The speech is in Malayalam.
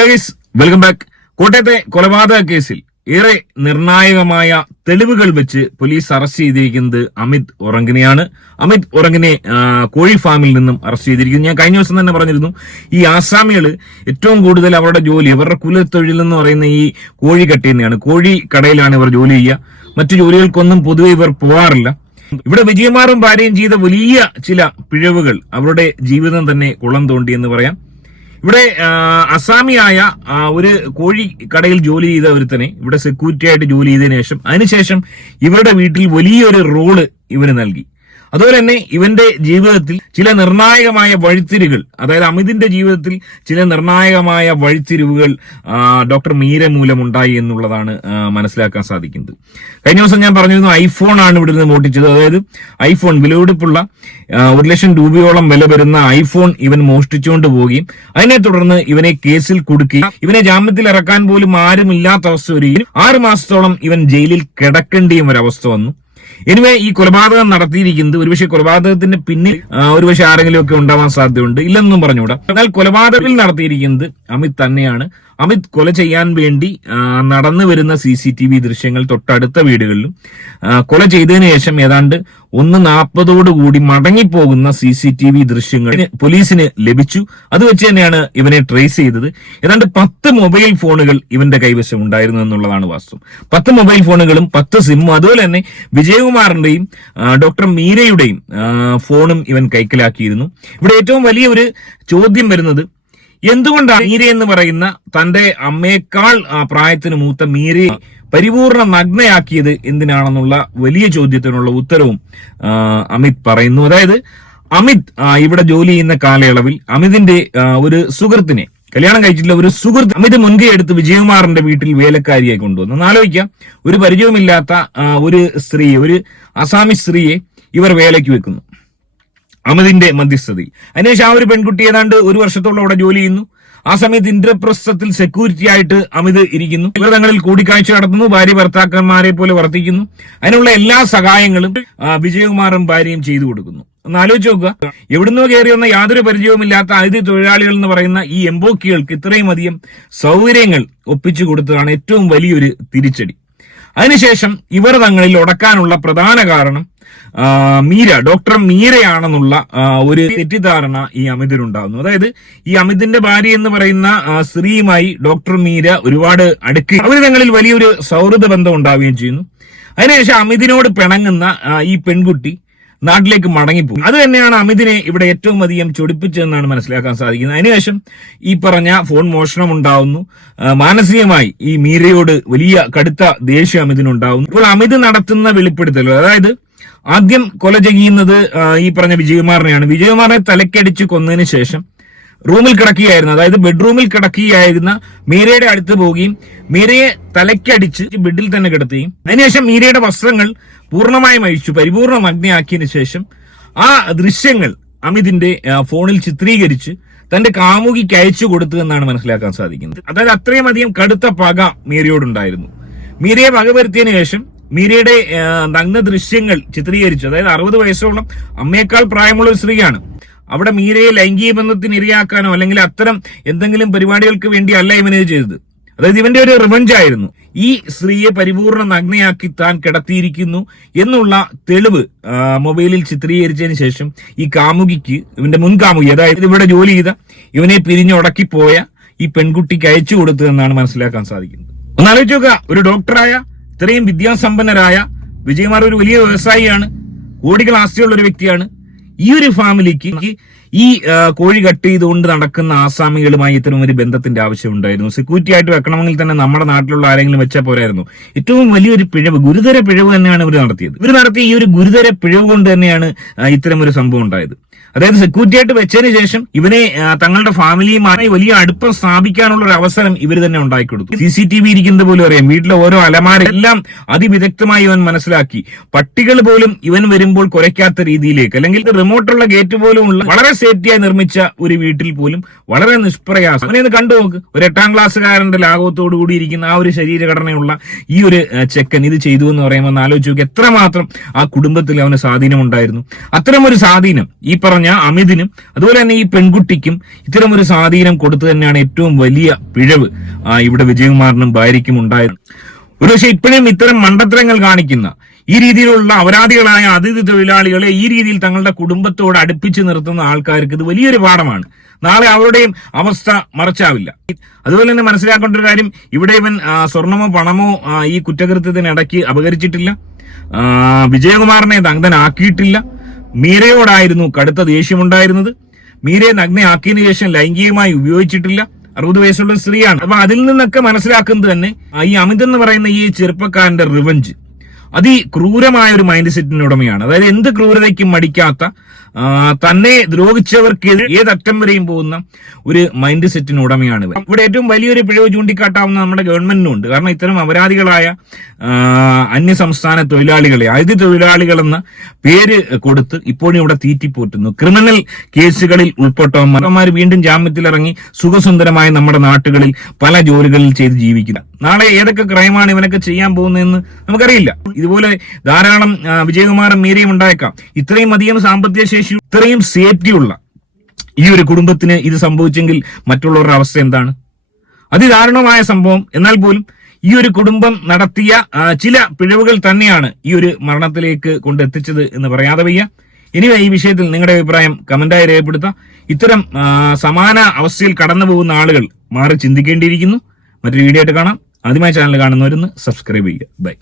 Hello guys welcome back. കോട്ടയത്തെ കൊലപാതക കേസിൽ ഏറെ നിർണായകമായ തെളിവുകൾ വെച്ച് പോലീസ് അറസ്റ്റ് ചെയ്തിരിക്കുന്നത് അമിത് ഒറങ്കിനെയാണ് അമിത് ഒറങ്കിനെ ആ, കോഴി ഫാമിൽ നിന്നും അറസ്റ്റ് ചെയ്തിരിക്കുന്നു. ഞാൻ കഴിഞ്ഞ ദിവസം തന്നെ പറഞ്ഞിരുന്നു ഈ ആസാമികൾ ഏറ്റവും കൂടുതൽ അവരുടെ ജോലി അവരുടെ കുലത്തൊഴിൽ എന്ന് പറയുന്ന ഈ കോഴി കട്ടി തന്നെയാണ് കോഴി കടയിലാണ് ഇവർ ജോലി ചെയ്യുക. മറ്റു ജോലികൾക്കൊന്നും പൊതുവെ ഇവർ പോകാറില്ല. ഇവിടെ വിജയമാറും ഭാര്യയും ചെയ്ത വലിയ ചില പിഴവുകൾ അവരുടെ ജീവിതം തന്നെ കുളം തോണ്ടി എന്ന് പറയാം. ഇവിടെ അസാമിയായ ഒരു കോഴി കടയിൽ ജോലി ചെയ്ത ഒരുത്തനെ ഇവിടെ സെക്യൂരിറ്റി ആയിട്ട് ജോലി ചെയ്തതിനു ശേഷം അതിനുശേഷം ഇവരുടെ വീട്ടിൽ വലിയൊരു റോൾ ഇവന് നൽകി. അതുപോലെ തന്നെ ഇവന്റെ ജീവിതത്തിൽ ചില നിർണായകമായ വഴിത്തിരിവുകൾ അതായത് അമിതിന്റെ ജീവിതത്തിൽ ചില നിർണായകമായ വഴിത്തിരിവുകൾ ഡോക്ടർ മീര മൂലമുണ്ടായി എന്നുള്ളതാണ് മനസ്സിലാക്കാൻ സാധിക്കുന്നത്. കഴിഞ്ഞ ദിവസം ഞാൻ പറഞ്ഞിരുന്നു ഐഫോൺ ആണ് ഇവിടെ നിന്ന് മോഷ്ടിച്ചത്. അതായത് ഐഫോൺ വിലപിടിപ്പുള്ള ഒരു ലക്ഷം രൂപയോളം വില വരുന്ന ഐഫോൺ ഇവൻ മോഷ്ടിച്ചുകൊണ്ട് പോവുകയും അതിനെ തുടർന്ന് ഇവനെ കേസിൽ കൊടുക്കുകയും ഇവനെ ജാമ്യത്തിൽ ഇറക്കാൻ പോലും ആരുമില്ലാത്ത അവസ്ഥ വരികയും ആറ് മാസത്തോളം ഇവൻ ജയിലിൽ കിടക്കേണ്ടിയും ഒരവസ്ഥ വന്നു. എനിവേ ഈ കൊലപാതകം നടത്തിയിരിക്കുന്നത് ഒരുപക്ഷെ കൊലപാതകത്തിന് പിന്നിൽ ഒരുപക്ഷെ ആരെങ്കിലും ഒക്കെ ഉണ്ടാവാൻ സാധ്യതയുണ്ട്. ഇല്ലെന്നും പറഞ്ഞുകൂടാ. എന്നാൽ കൊലപാതകത്തിൽ നടത്തിയിരിക്കുന്നത് അമിത് തന്നെയാണ്. അമിത് കൊല ചെയ്യാൻ വേണ്ടി നടന്നു വരുന്ന സി സി ടി വി ദൃശ്യങ്ങൾ തൊട്ടടുത്ത വീടുകളിലും കൊല ചെയ്തതിനു ശേഷം ഏതാണ്ട് ഒന്ന് നാൽപ്പതോടുകൂടി മടങ്ങിപ്പോകുന്ന സി സി ടി വി ദൃശ്യങ്ങൾ പോലീസിന് ലഭിച്ചു. അത് വെച്ച് തന്നെയാണ് ഇവനെ ട്രേസ് ചെയ്തത്. ഏതാണ്ട് പത്ത് മൊബൈൽ ഫോണുകൾ ഇവന്റെ കൈവശം ഉണ്ടായിരുന്നു എന്നുള്ളതാണ് വാസ്തവം. പത്ത് മൊബൈൽ ഫോണുകളും പത്ത് സിമ്മും അതുപോലെ തന്നെ വിജയകുമാറിന്റെയും ഡോക്ടർ മീരയുടെയും ഫോണും ഇവൻ കൈക്കലാക്കിയിരുന്നു. ഇവിടെ ഏറ്റവും വലിയ ഒരു ചോദ്യം വരുന്നത് എന്തുകൊണ്ടാണ് മീര എന്ന് പറയുന്ന തന്റെ അമ്മയേക്കാൾ പ്രായത്തിന് മൂത്ത മീരയെ പരിപൂർണ നഗ്നയാക്കിയത് എന്തിനാണെന്നുള്ള വലിയ ചോദ്യത്തിനുള്ള ഉത്തരവും അമിത് പറയുന്നു. അതായത് അമിത് ഇവിടെ ജോലി ചെയ്യുന്ന കാലയളവിൽ അമിതിന്റെ ഒരു സുഹൃത്തിനെ കല്യാണം കഴിച്ചിട്ടുള്ള ഒരു സുഹൃത്ത് അമിത് മുൻകൈ എടുത്ത് വിജയകുമാറിന്റെ വീട്ടിൽ വേലക്കാരിയായി കൊണ്ടുവന്നു. ഒന്ന് ആലോചിക്കാം. ഒരു പരിചയമില്ലാത്ത ഒരു സ്ത്രീ ഒരു അസാമി സ്ത്രീയെ ഇവർ വേലയ്ക്ക് വെക്കുന്നു. അമിതിന്റെ മധ്യസ്ഥതയിൽ. അതിനുശേഷം ആ ഒരു പെൺകുട്ടി ഏതാണ്ട് ഒരു വർഷത്തോളം അവിടെ ജോലി ചെയ്യുന്നു. ആ സമയത്ത് ഇന്ദ്രപ്രസ്ഥത്തിൽ സെക്യൂരിറ്റി ആയിട്ട് അമിത് ഇരിക്കുന്നു. ഇവർ തങ്ങളിൽ കൂടിക്കാഴ്ച നടത്തുന്നു ഭാര്യ ഭർത്താക്കന്മാരെ പോലെ വർത്തിക്കുന്നു. അതിനുള്ള എല്ലാ സഹായങ്ങളും വിജയകുമാറും ഭാര്യയും ചെയ്തു കൊടുക്കുന്നു. ഒന്ന് ആലോചിച്ച് നോക്കുക. എവിടുന്നോ കയറി വന്ന യാതൊരു പരിചയവുമില്ലാത്ത അതിഥി തൊഴിലാളികൾ എന്ന് പറയുന്ന ഈ എംബോക്കികൾക്ക് ഇത്രയും അധികം സൗകര്യങ്ങൾ ഒപ്പിച്ചു കൊടുത്തതാണ് ഏറ്റവും വലിയൊരു തിരിച്ചടി. അതിനുശേഷം ഇവർ തങ്ങളിൽ ഉടക്കാനുള്ള പ്രധാന കാരണം മീര ഡോക്ടർ മീരയാണെന്നുള്ള ഒരു തെറ്റിദ്ധാരണ ഈ അമിതിനുണ്ടാകുന്നു അതായത് ഈ അമിതിന്റെ ഭാര്യ എന്ന് പറയുന്ന സ്ത്രീയുമായി ഡോക്ടർ മീര ഒരുപാട് അടുക്കി അവർ തങ്ങളിൽ വലിയൊരു സൗഹൃദ ബന്ധം ഉണ്ടാവുകയും ചെയ്യുന്നു. അതിനുശേഷം അമിതിനോട് പിണങ്ങുന്ന ഈ പെൺകുട്ടി നാട്ടിലേക്ക് മടങ്ങിപ്പോകും അത് തന്നെയാണ് അമിതിനെ ഇവിടെ ഏറ്റവും അധികം ചൊടിപ്പിച്ചതെന്നാണ് മനസ്സിലാക്കാൻ സാധിക്കുന്നത്. അതിനുശേഷം ഈ പറഞ്ഞ ഫോൺ മോഷണം ഉണ്ടാവുന്നു മാനസികമായി ഈ മീരയോട് വലിയ കടുത്ത ദേഷ്യം അമിതിനുണ്ടാവുന്നു. ഇപ്പോൾ അമിത് നടത്തുന്ന വെളിപ്പെടുത്തലുകൾ അതായത് ആദ്യം കൊല ചെയ്യുന്നത് ഈ പറഞ്ഞ വിജയകുമാറിനെയാണ്. വിജയകുമാറിനെ തലക്കടിച്ച് കൊന്നതിന് ശേഷം റൂമിൽ കിടക്കുകയായിരുന്നു. അതായത് ബെഡ്റൂമിൽ കിടക്കുകയായിരുന്ന മീരയുടെ അടുത്ത് പോവുകയും മീരയെ തലക്കടിച്ച് ബെഡിൽ തന്നെ കിടത്തുകയും. അതിനുശേഷം മീരയുടെ വസ്ത്രങ്ങൾ പൂർണമായും അഴിച്ചു പരിപൂർണ അഗ്നിയാക്കിയതിനു ശേഷം ആ ദൃശ്യങ്ങൾ അമിതിന്റെ ഫോണിൽ ചിത്രീകരിച്ച് തന്റെ കാമുകിക്ക് അയച്ചു കൊടുത്തു എന്നാണ് മനസ്സിലാക്കാൻ സാധിക്കുന്നത്. അതായത് അത്രയും അധികം കടുത്ത പക മീരയോടുണ്ടായിരുന്നു. മീരയെ വകവരുത്തിയതിനു ശേഷം മീരയുടെ നഗ്ന ദൃശ്യങ്ങൾ ചിത്രീകരിച്ചു. അതായത് അറുപത് വയസ്സോളം അമ്മയേക്കാൾ പ്രായമുള്ള ഒരു സ്ത്രീയാണ്. അവിടെ മീരയെ ലൈംഗിക ബന്ധത്തിന് ഇരയാക്കാനോ അല്ലെങ്കിൽ അത്തരം എന്തെങ്കിലും പരിപാടികൾക്ക് വേണ്ടി അല്ല ഇവനത് ചെയ്തത്. അതായത് ഇവന്റെ ഒരു റിവഞ്ച് ആയിരുന്നു. ഈ സ്ത്രീയെ പരിപൂർണ നഗ്നയാക്കി താൻ കിടത്തിയിരിക്കുന്നു എന്നുള്ള തെളിവ് മൊബൈലിൽ ചിത്രീകരിച്ചതിന് ശേഷം ഈ കാമുകിക്ക് ഇവന്റെ മുൻ കാമുകി അതായത് ഇവിടെ ജോലി ചെയ്ത ഇവനെ പിരിഞ്ഞുടക്കി പോയ ഈ പെൺകുട്ടിക്ക് അയച്ചു കൊടുത്തു എന്നാണ് മനസ്സിലാക്കാൻ സാധിക്കുന്നത്. ഒന്നാലോചിച്ച് നോക്കുക. ഒരു ഡോക്ടറായ ഇത്രയും വിദ്യാസമ്പന്നരായ വിജയ്മാർ ഒരു വലിയ വ്യവസായിയാണ്. കോടികൾ ആസ്തിയുള്ള ഒരു വ്യക്തിയാണ്. ഈ ഒരു ഫാമിലിക്ക് ഈ കോഴി കട്ട് ചെയ്തുകൊണ്ട് നടക്കുന്ന ആസാമികളുമായി ഇത്തരം ഒരു ബന്ധത്തിന്റെ ആവശ്യമുണ്ടായിരുന്നു സെക്യൂരിറ്റി ആയിട്ട് വെക്കണമെങ്കിൽ തന്നെ നമ്മുടെ നാട്ടിലുള്ള ആരെങ്കിലും വെച്ചാൽ പോരായിരുന്നു. ഏറ്റവും വലിയൊരു പിഴവ് ഗുരുതര പിഴവ് തന്നെയാണ് ഇവർ നടത്തിയത്. ഇവർ നടത്തിയ ഈ ഒരു ഗുരുതര പിഴവ് കൊണ്ട് തന്നെയാണ് ഇത്തരം ഒരു സംഭവം ഉണ്ടായത്. അതായത് സെക്യൂരിറ്റി ആയിട്ട് വെച്ചതിന് ശേഷം ഇവനെ തങ്ങളുടെ ഫാമിലിയുമായി വലിയ അടുപ്പം സ്ഥാപിക്കാനുള്ള ഒരു അവസരം ഇവർ തന്നെ ഉണ്ടാക്കി കൊടുത്തു. സി സി ടി വി ഇരിക്കുന്നത് പോലും അറിയാം. വീട്ടിലെ ഓരോ അലമാര എല്ലാം അതിവിദഗ്ധമായി ഇവൻ മനസ്സിലാക്കി. പട്ടികൾ പോലും ഇവൻ വരുമ്പോൾ കുരയ്ക്കാത്ത രീതിയിലേക്ക് അല്ലെങ്കിൽ റിമോട്ടുള്ള ഗേറ്റ് പോലും ഉള്ള വളരെ സേഫ്റ്റിയായി നിർമ്മിച്ച ഒരു വീട്ടിൽ പോലും വളരെ നിഷ്പ്രയാസം. അവനെ ഒന്ന് കണ്ടു നോക്ക്. ഒരു എട്ടാം ക്ലാസ്സുകാരന്റെ ലാഘവത്തോടു കൂടി ഇരിക്കുന്ന ആ ഒരു ശരീരഘടനയുള്ള ഈ ഒരു ചെക്കൻ ഇത് ചെയ്തു എന്ന് പറയുമ്പോൾ ആലോചിച്ച് നോക്കി. എത്രമാത്രം ആ കുടുംബത്തിൽ അവന് സ്വാധീനം ഉണ്ടായിരുന്നു അത്തരം ഒരു സ്വാധീനം ഈ പറഞ്ഞ പറഞ്ഞ അമിതിനും അതുപോലെ തന്നെ ഈ പെൺകുട്ടിക്കും ഇത്തരം ഒരു സ്വാധീനം കൊടുത്തു തന്നെയാണ് ഏറ്റവും വലിയ പിഴവ് ഇവിടെ വിജയകുമാറിനും ഭാര്യയ്ക്കും ഉണ്ടായത്. ഒരുപക്ഷെ ഇപ്പോഴും ഇത്തരം മണ്ടത്തരങ്ങൾ കാണിക്കുന്ന ഈ രീതിയിലുള്ള അപരാധികളായ അതിഥി തൊഴിലാളികളെ ഈ രീതിയിൽ തങ്ങളുടെ കുടുംബത്തോട് അടുപ്പിച്ചു നിർത്തുന്ന ആൾക്കാർക്ക് ഇത് വലിയൊരു പാഠമാണ്. നാളെ അവരുടെയും അവസ്ഥ മറച്ചാവില്ല. അതുപോലെ തന്നെ മനസ്സിലാക്കേണ്ട ഒരു കാര്യം ഇവിടെ ഇവൻ സ്വർണമോ പണമോ ഈ കുറ്റകൃത്യത്തിനിടയ്ക്ക് അപകരിച്ചിട്ടില്ല. വിജയകുമാറിനെ ദഗ്ധനാക്കിയിട്ടില്ല മീരയോടായിരുന്നു കടുത്ത ദേഷ്യമുണ്ടായിരുന്നത്. മീരയെ നഗ്നയാക്കിയതിനു ശേഷം ലൈംഗികമായി ഉപയോഗിച്ചിട്ടില്ല. അറുപത് വയസ്സുള്ള സ്ത്രീയാണ്. അപ്പൊ അതിൽ നിന്നൊക്കെ മനസ്സിലാക്കുന്നത് തന്നെ ഈ അമിത് എന്ന് പറയുന്ന ഈ ചെറുപ്പക്കാരന്റെ റിവഞ്ച്. അതിക്രൂരമായ ഒരു മൈൻഡ് സെറ്റിന് ഉടമയാണ്. അതായത് എന്ത് ക്രൂരതയ്ക്കും മടിക്കാത്ത തന്നെ ദ്രോഹിച്ചവർക്കെതിരെ ഏതറ്റം വരെയും പോകുന്ന ഒരു മൈൻഡ് സെറ്റിന് ഉടമയാണ് ഇവർ ഇവിടെ ഏറ്റവും വലിയൊരു പിഴവ് ചൂണ്ടിക്കാട്ടാവുന്ന നമ്മുടെ ഗവൺമെന്റിനും ഉണ്ട് കാരണം ഇത്തരം അപരാധികളായ അന്യ സംസ്ഥാന തൊഴിലാളികളെ അതിഥി തൊഴിലാളികളെന്ന പേര് കൊടുത്ത് ഇപ്പോഴും ഇവിടെ തീറ്റിപ്പോറ്റുന്നു. ക്രിമിനൽ കേസുകളിൽ ഉൾപ്പെട്ടവന്മാർ വീണ്ടും ജാമ്യത്തിലിറങ്ങി സുഖസുന്ദരമായ നമ്മുടെ നാട്ടുകളിൽ പല ജോലികളിൽ ചെയ്ത് ജീവിക്കുക നാളെ ഏതൊക്കെ ക്രൈമാണ് ഇവനൊക്കെ ചെയ്യാൻ പോകുന്നതെന്ന് നമുക്കറിയില്ല. ഇതുപോലെ ധാരാളം വിജയകുമാറും മീരയും ഉണ്ടായേക്കാം. ഇത്രയും അധികം സാമ്പത്തിക ശേഷി ഇത്രയും സേഫ്റ്റി ഉള്ള ഈ ഒരു കുടുംബത്തിന് ഇത് സംഭവിച്ചെങ്കിൽ മറ്റുള്ളവരുടെ അവസ്ഥ എന്താണ്? അതിദാരുണമായ സംഭവം. എന്നാൽ പോലും ഈ ഒരു കുടുംബം നടത്തിയ ചില പിഴവുകൾ തന്നെയാണ് ഈ ഒരു മരണത്തിലേക്ക് കൊണ്ടെത്തിച്ചത് എന്ന് പറയാതെ വയ്യ. ഇനി ഈ വിഷയത്തിൽ നിങ്ങളുടെ അഭിപ്രായം കമന്റായി രേഖപ്പെടുത്താം. ഇത്തരം സമാന അവസ്ഥയിൽ കടന്നു പോകുന്ന ആളുകൾ മാറി ചിന്തിക്കേണ്ടിയിരിക്കുന്നു. മറ്റൊരു വീഡിയോ ആയിട്ട് കാണാം. ആദ്യമായി ചാനൽ കാണുന്നവരൊന്ന് സബ്സ്ക്രൈബ് ചെയ്യുക. ബൈ.